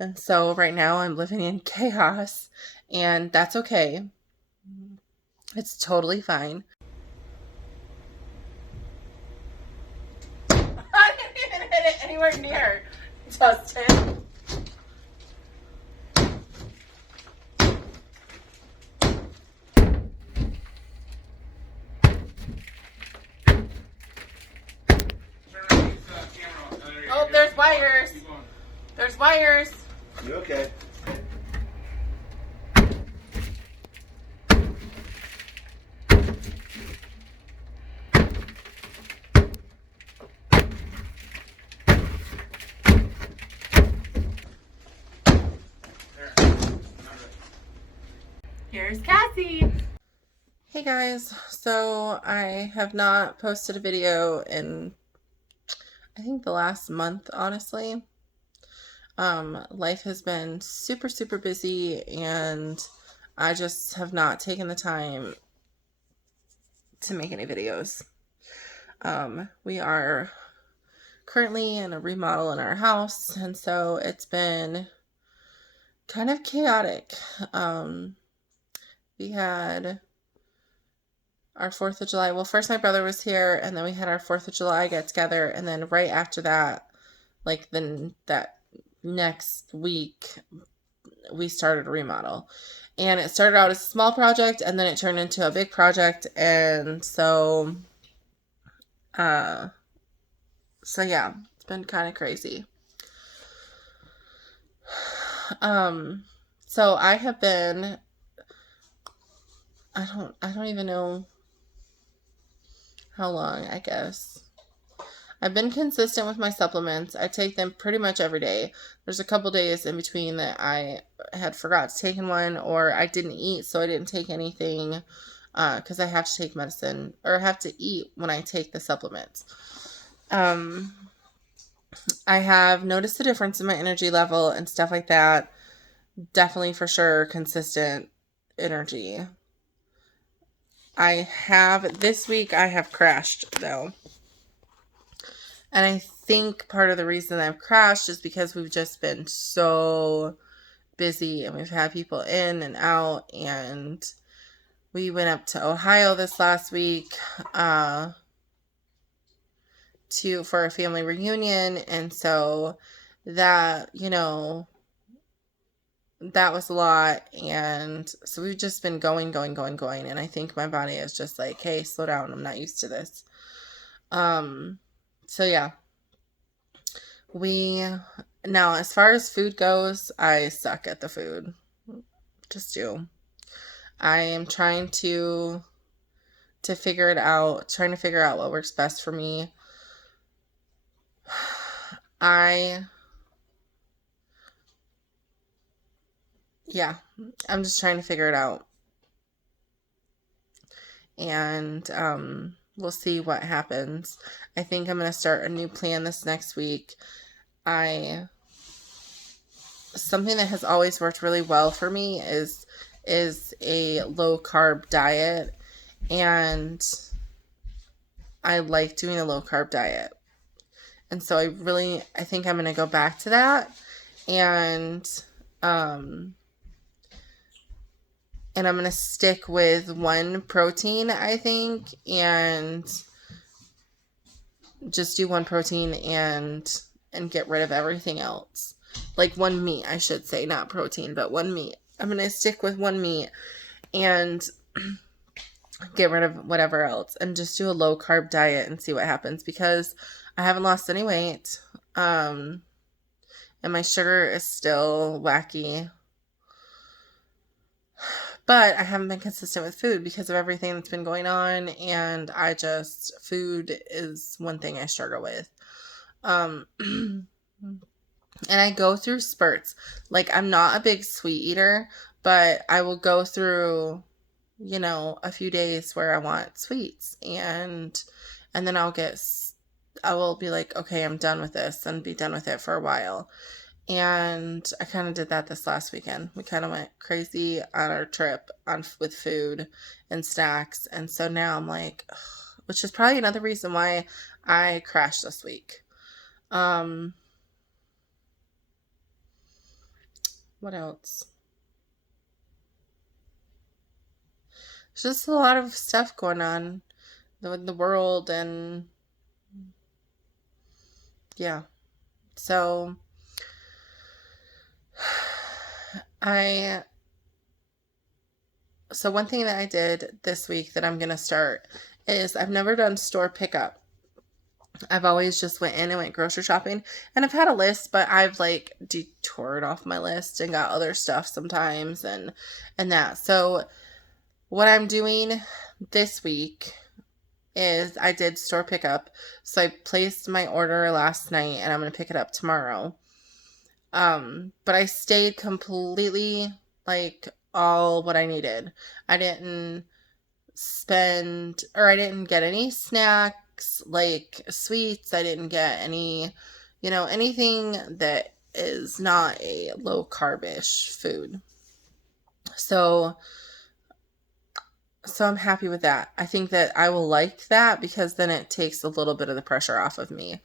And so right now I'm living in chaos, and that's okay. It's totally fine. I didn't even hit it anywhere near Justin. Oh, there's wires. There's wires. You okay? Here's Cassie. Hey guys, so I have not posted a video in I think the last month, honestly. Life has been super, super busy, and I just have not taken the time to make any videos. We are currently in a remodel in our house, and so it's been kind of chaotic. We had our 4th of July. Well, first my brother was here, and then we had our 4th of July get together, and then right after that, like that next week, we started a remodel. And it started out as a small project, and then it turned into a big project, and so yeah, it's been kind of crazy. So I have been, I don't even know how long, I guess. I've been consistent with my supplements. I take them pretty much every day. There's a couple days in between that I had forgot to take one, or I didn't eat, so I didn't take anything, because I have to take medicine, or have to eat when I take the supplements. I have noticed a difference in my energy level and stuff like that. Definitely, for sure, consistent energy. This week I have crashed, though. And I think part of the reason I've crashed is because we've just been so busy, and we've had people in and out, and we went up to Ohio this last week for a family reunion, and so that, that was a lot, and so we've just been going, and I think my body is just like, hey, slow down, I'm not used to this. So yeah, now as far as food goes, I suck at the food. Just do. I am trying to figure it out, trying to figure out what works best for me. I'm just trying to figure it out. And we'll see what happens. I think I'm going to start a new plan this next week. Something that has always worked really well for me is a low carb diet, and I like doing a low carb diet. And so I think I'm going to go back to that, and I'm going to stick with one protein, I think, and just do one protein and get rid of everything else. Like one meat, I should say, not protein, but one meat. I'm going to stick with one meat and get rid of whatever else, and just do a low carb diet and see what happens, because I haven't lost any weight. And my sugar is still wacky. But I haven't been consistent with food because of everything that's been going on, and food is one thing I struggle with. And I go through spurts. Like, I'm not a big sweet eater, but I will go through, a few days where I want sweets, and then I will be like, okay, I'm done with this, and be done with it for a while. And I kind of did that this last weekend. We kind of went crazy on our trip with food and snacks. And so now I'm like, ugh, which is probably another reason why I crashed this week. What else? There's just a lot of stuff going on in the world, and yeah. So I so one thing that I did this week that I'm gonna start is I've never done store pickup. I've always just went in and went grocery shopping, and I've had a list, but I've like detoured off my list and got other stuff sometimes, and that. So what I'm doing this week is I did store pickup. So I placed my order last night, and I'm gonna pick it up tomorrow. But I stayed completely like all what I needed. I didn't I didn't get any snacks like sweets. I didn't get any, anything that is not a low carbish food. So I'm happy with that. I think that I will like that because then it takes a little bit of the pressure off of me.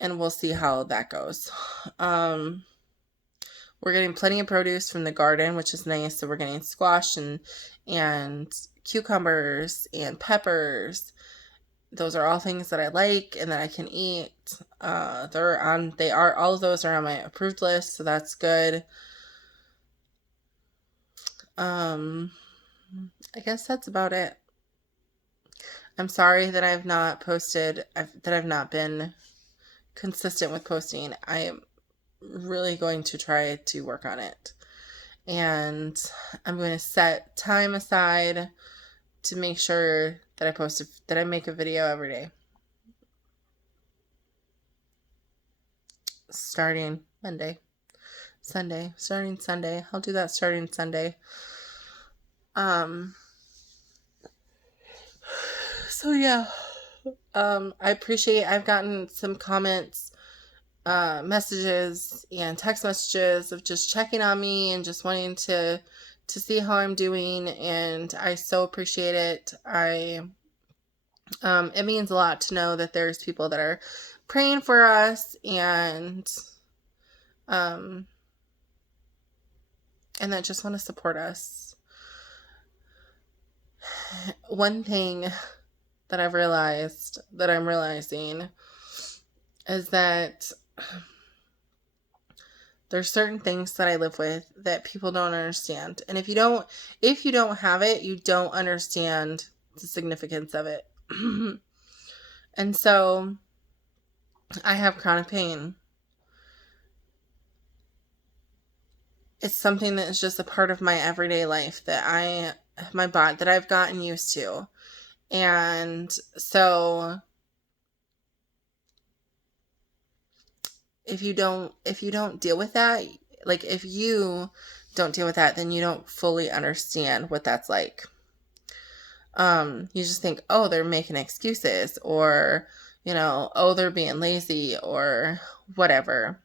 And we'll see how that goes. We're getting plenty of produce from the garden, which is nice. So we're getting squash and cucumbers and peppers. Those are all things that I like and that I can eat. All of those are on my approved list, so that's good. I guess that's about it. I'm sorry that I've not posted, that I've not been consistent with posting. I am really going to try to work on it. And I'm going to set time aside to make sure that I make a video every day. Starting Sunday. I'll do that starting Sunday. So yeah. I appreciate, I've gotten some comments, messages and text messages of just checking on me and just wanting to see how I'm doing, and I so appreciate it. It means a lot to know that there's people that are praying for us and that just want to support us. One thing that I'm realizing is that there's certain things that I live with that people don't understand. And if you don't have it, you don't understand the significance of it. And so I have chronic pain. It's something that is just a part of my everyday life that I've gotten used to. And so if you don't deal with that, like if you don't deal with that, then you don't fully understand what that's like. You just think, oh, they're making excuses, or, oh, they're being lazy or whatever.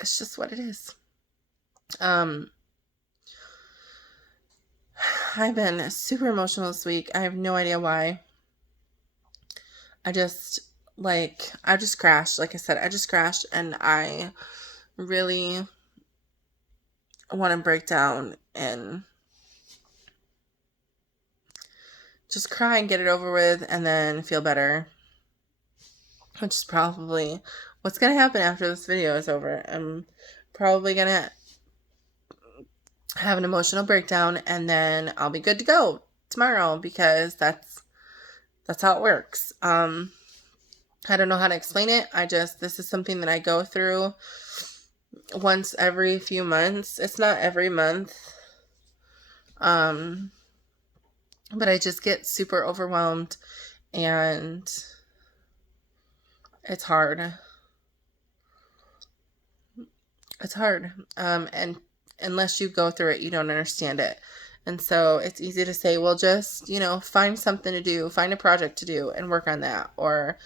It's just what it is. I've been super emotional this week. I have no idea why. I just crashed. Like I said, I just crashed, and I really want to break down and just cry and get it over with and then feel better. Which is probably what's going to happen after this video is over. I'm probably going to have an emotional breakdown, and then I'll be good to go tomorrow, because that's how it works. I don't know how to explain it. This is something that I go through once every few months. It's not every month. But I just get super overwhelmed, and it's hard. It's hard. And unless you go through it, you don't understand it. And so it's easy to say, well, just, find something to do, find a project to do and work on that. Or,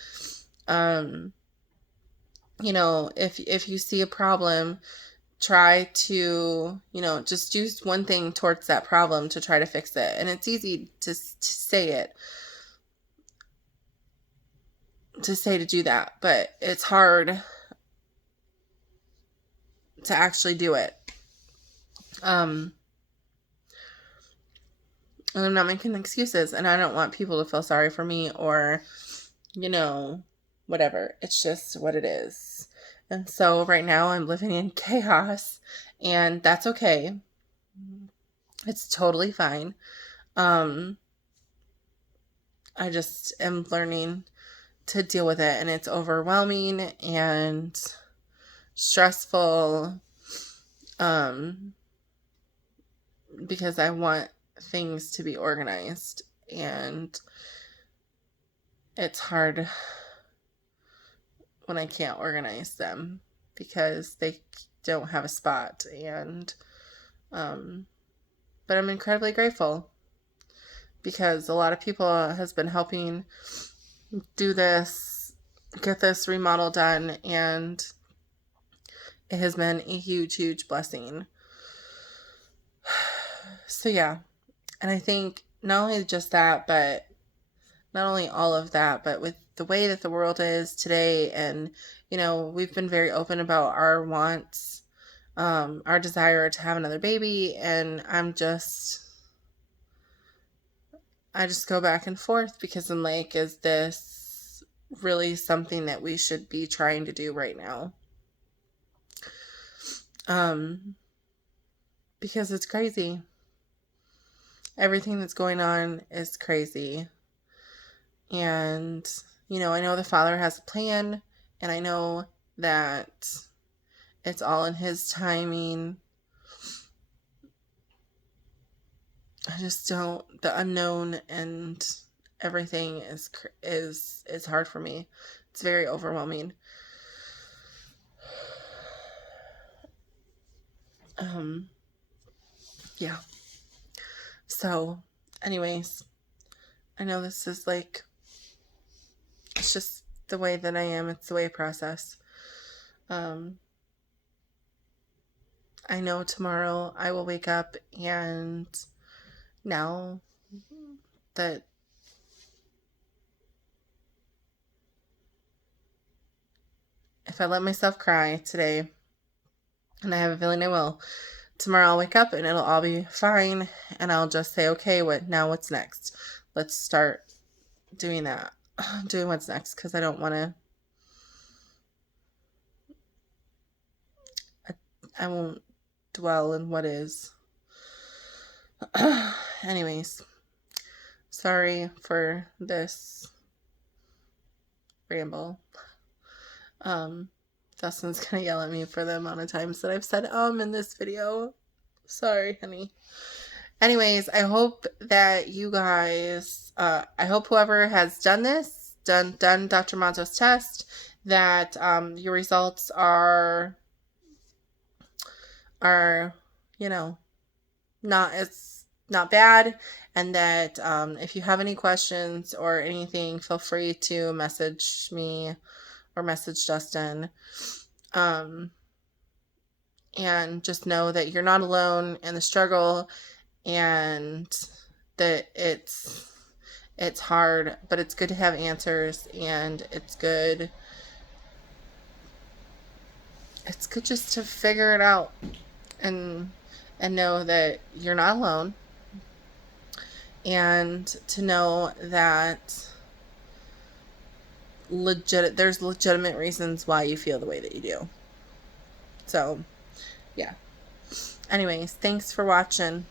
if you see a problem, try to, just do one thing towards that problem to try to fix it. And it's easy to say it. to say to do that, but it's hard to actually do it. And I'm not making excuses, and I don't want people to feel sorry for me or, whatever. It's just what it is. And so right now I'm living in chaos, and that's okay. It's totally fine. I just am learning to deal with it, and it's overwhelming and stressful, because I want things to be organized, and it's hard when I can't organize them because they don't have a spot. And but I'm incredibly grateful because a lot of people has been helping do this, get this remodel done, and it has been a huge blessing. So yeah, and I think not only just that, but not only all of that, but with the way that the world is today, and we've been very open about our wants, our desire to have another baby, and I just go back and forth because I'm like, is this really something that we should be trying to do right now? Because it's crazy. Everything that's going on is crazy. And, I know the Father has a plan, and I know that it's all in His timing. I just don't, the unknown and everything is hard for me. It's very overwhelming. Yeah. So, anyways, I know this is like, it's just the way that I am. It's the way I process. I know tomorrow I will wake up, and now that if I let myself cry today, and I have a feeling I will, tomorrow I'll wake up and it'll all be fine, and I'll just say, okay, what's next? Let's start doing that. Doing what's next, because I don't want to, I won't dwell in what is. Anyways, sorry for this ramble. Dustin's gonna yell at me for the amount of times that I've said in this video. Sorry, honey. Anyways, I hope that you guys, I hope whoever has done this, done Dr. Mazzo's test, that your results are not bad, and that if you have any questions or anything, feel free to message me or message Dustin, and just know that you're not alone in the struggle, and that it's hard, but it's good to have answers, and it's good just to figure it out, and know that you're not alone, and to know that there's legitimate reasons why you feel the way that you do. So, yeah. Anyways, thanks for watching.